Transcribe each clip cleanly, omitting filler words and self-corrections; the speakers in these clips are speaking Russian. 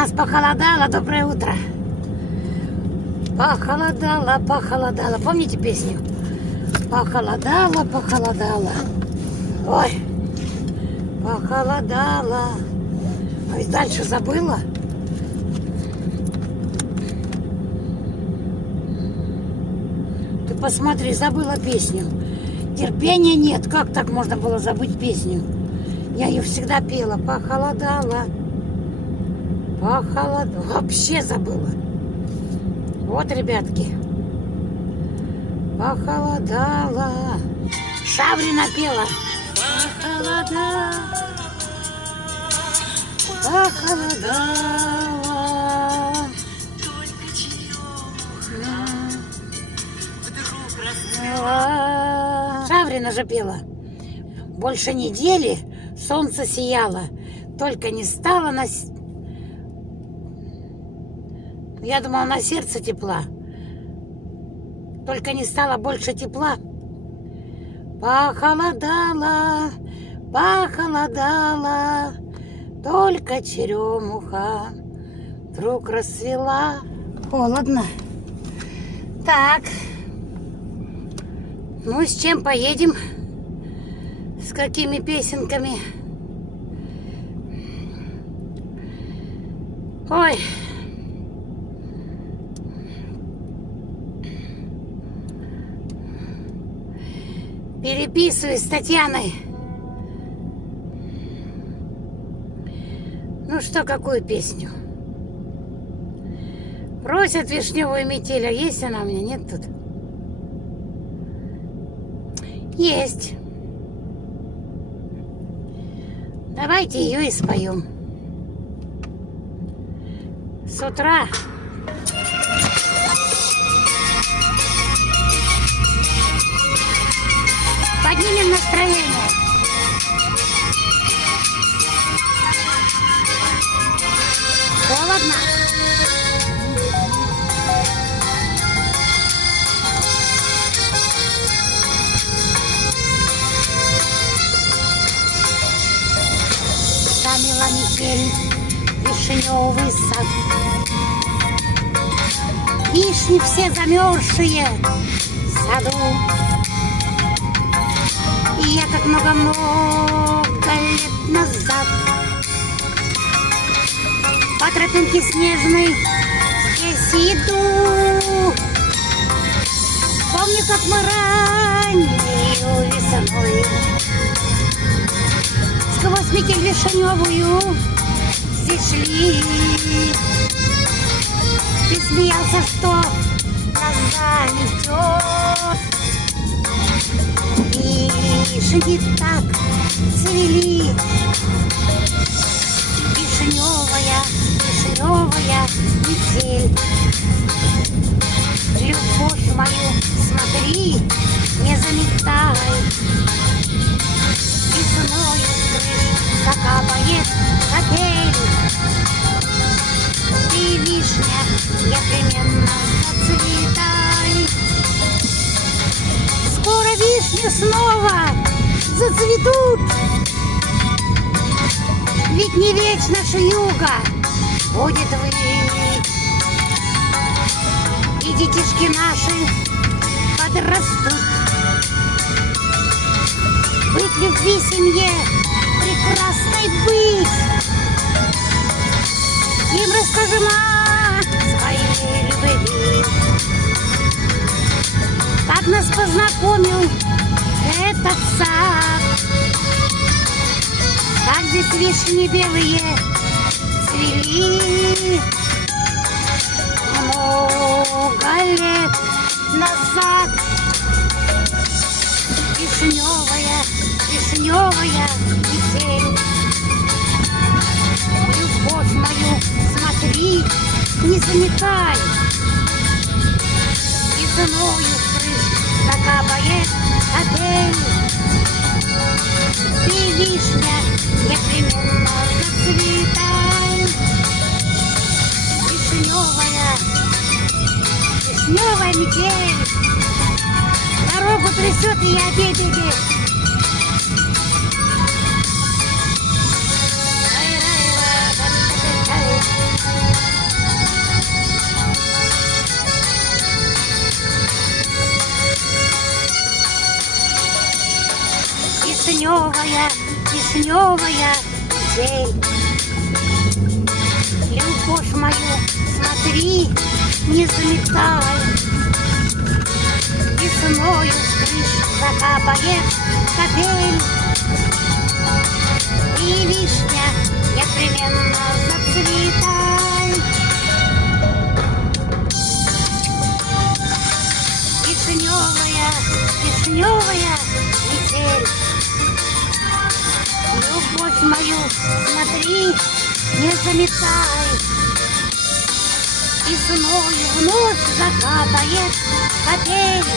нас похолодало. Доброе утро. Похолодало, похолодало. Помните песню? Похолодало, похолодало. Ой, похолодало. А ведь дальше забыла. Ты посмотри, забыла песню. Терпения нет. Как так можно было забыть песню? Я ее всегда пела. Похолодало. Похолодало. Вообще забыла. Вот, ребятки. Похолодало. Шаврина пела. Похолодало. Похолодало. Шаврина же пела. Больше недели солнце сияло, только не стало на... Я думала, на сердце тепла. Только не стало больше тепла. Похолодало, похолодало, только черемуха вдруг расцвела. Холодно. Так. Ну, с чем поедем? С какими песенками? Ой. Переписываюсь с Татьяной. Ну что, какую песню? Просят вишневую метель, а есть она у меня? Нет тут? Есть. Давайте ее и споем. С утра. Поднимем настроение. Холодно. Замела метель вишневый сад. Вишни все замерзшие в саду. И я как много-много лет назад по тропинке снежной здесь иду. Помню, как мы раннюю весной сквозь метель вишневую здесь шли. Ты смеялся, что гроза метет. Вишни так цвели. Вишневая, вишневая метель. Любовь мою, смотри, не заметай. Весною с крыш закапает капель. Ты, вишня, непременно зацветай. Скоро вишни снова зацветут. Ведь не вечно ж юга будет выть. И детишки наши подрастут. Быть любви семье прекрасной быть. Им расскажем о своей любви. Как нас познакомил этот сад. Как здесь вишни белые цвели много лет назад. Вишневая, вишневая метель. Любовь мою, смотри, не заметай. Весною с крыш закапает капель. Ты, вишня, непременно зацветай. Вишневая, вишневая метель. Дорогу трясет, и я беги. вишневая метель. Любовь мою, смотри, не заметай. Весною с крыш закапает капель. И вишня непременно зацветай. Вишневая метель. Любовь мою, смотри, не заметай. Весною вновь закапает капель.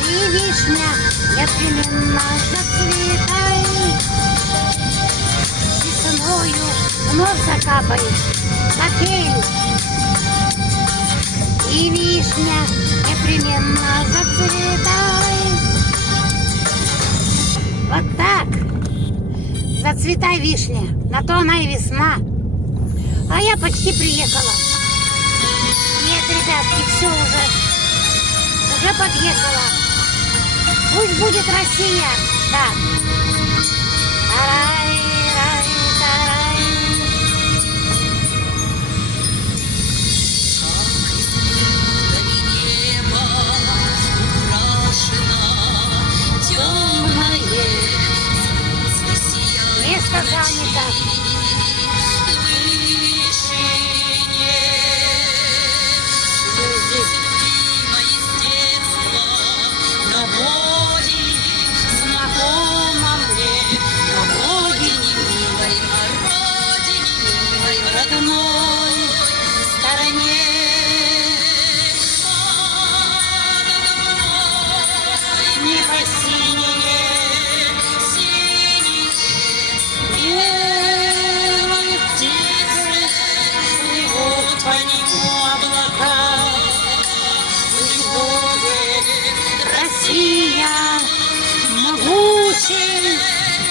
И вишня непременно зацветай. Весною вновь закапает капель. И вишня непременно зацветай. Вот так. Зацветай, вишня, на то она и весна. А я почти приехала. Нет, ребятки, все уже подъехала. Пусть будет Россия. Да. Тарай, рай, тарай. Место занято.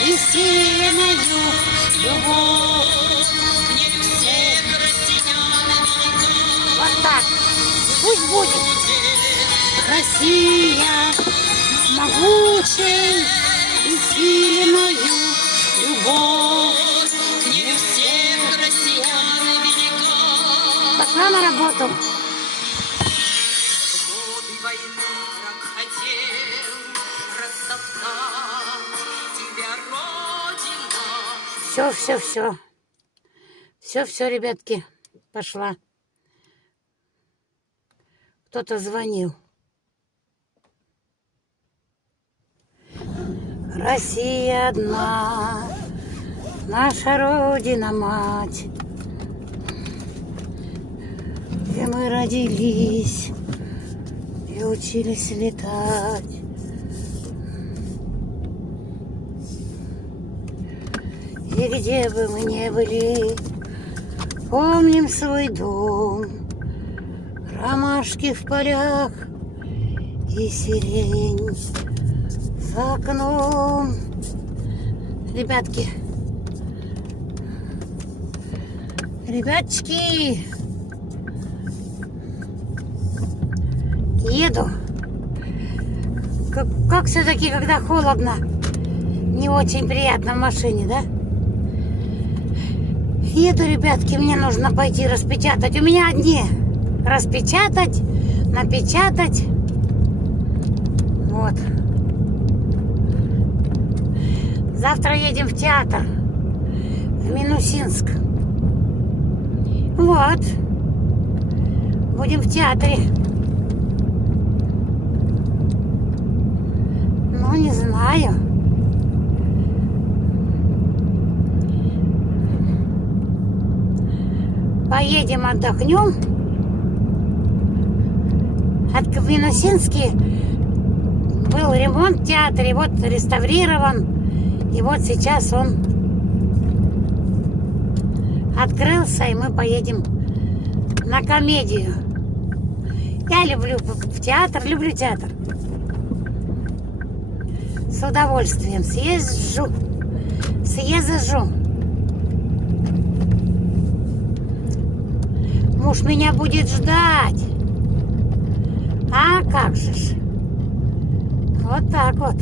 И сильную любовь к ней всех россиян велика. Вот так. Пусть будет Россия могучей и сильную любовь к ней всех россиян велика. Пошла на работу. Все, ребятки, пошла. Кто-то звонил. Россия одна, наша Родина-мать, где мы родились и учились летать. И где бы мы ни были, помним свой дом, ромашки в полях и сирень за окном. Ребятки, ребятчики, еду. Как все-таки, когда холодно, не очень приятно в машине, да? Еду, ребятки, мне нужно пойти распечатать. У меня одни распечатать, напечатать. Вот. Завтра едем в театр, в Минусинск. Вот. Будем в театре. Ну, не знаю. Поедем, отдохнем. В Минусинске был ремонт в театре, вот реставрирован. И вот сейчас он открылся, и мы поедем на комедию. Я люблю в театр, люблю театр. С удовольствием съезжу. Муж меня будет ждать. А как же ж. Вот так вот.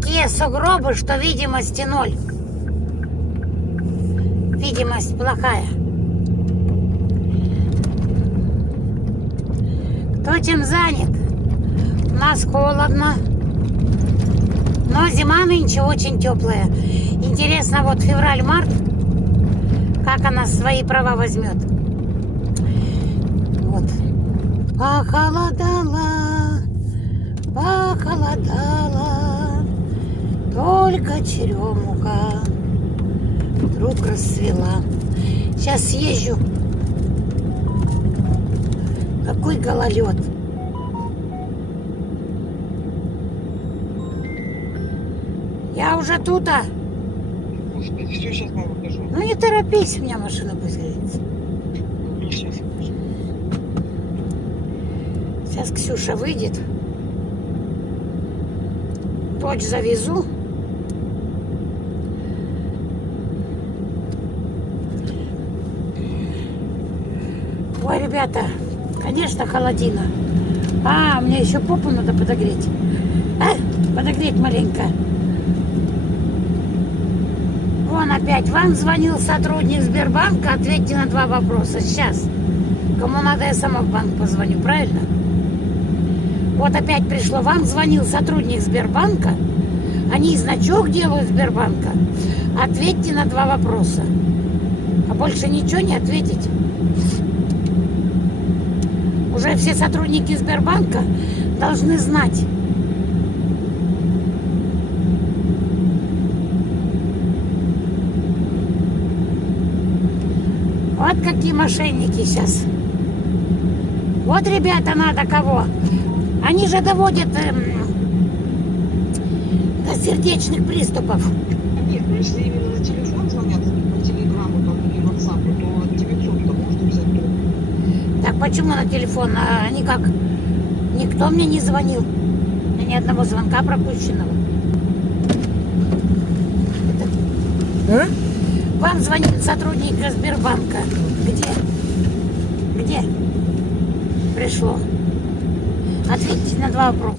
Такие сугробы, что видимости ноль. Видимость плохая. Кто чем занят? У нас холодно. Но зима нынче очень теплая. Интересно, вот февраль-март, как она свои права возьмет. Вот. Похолодало, похолодало, только черемуха вдруг расцвела. Сейчас съезжу. Какой гололед. Я уже тут, а? Господи, все, сейчас мама покажу. Ну не торопись, у меня машина пусть греется. Сейчас я покажу. Сейчас Ксюша выйдет. Дочь завезу. Ой, ребята, конечно, холодина. А, мне еще попу надо подогреть. Подогреть маленько. Вон опять вам звонил сотрудник Сбербанка. Ответьте на 2 вопроса. Сейчас. Кому надо, я сама в банк позвоню, правильно? Вот опять пришло. Вам звонил сотрудник Сбербанка. Они значок делают Сбербанка. Ответьте на 2 вопроса. А больше ничего не ответить. Уже все сотрудники Сбербанка должны знать. Вот какие мошенники сейчас. Вот, ребята, надо кого. Они же доводят до сердечных приступов. Нет, ну если именно на телефон звонят, по телеграмму там, или ватсапу, то от 900 можно взять трубку. Так почему на телефон? А никак. Никто мне не звонил. У меня ни одного звонка пропущенного. Вам звонит сотрудник Сбербанка. Где? Где? Пришло. Ответьте на 2 вопроса.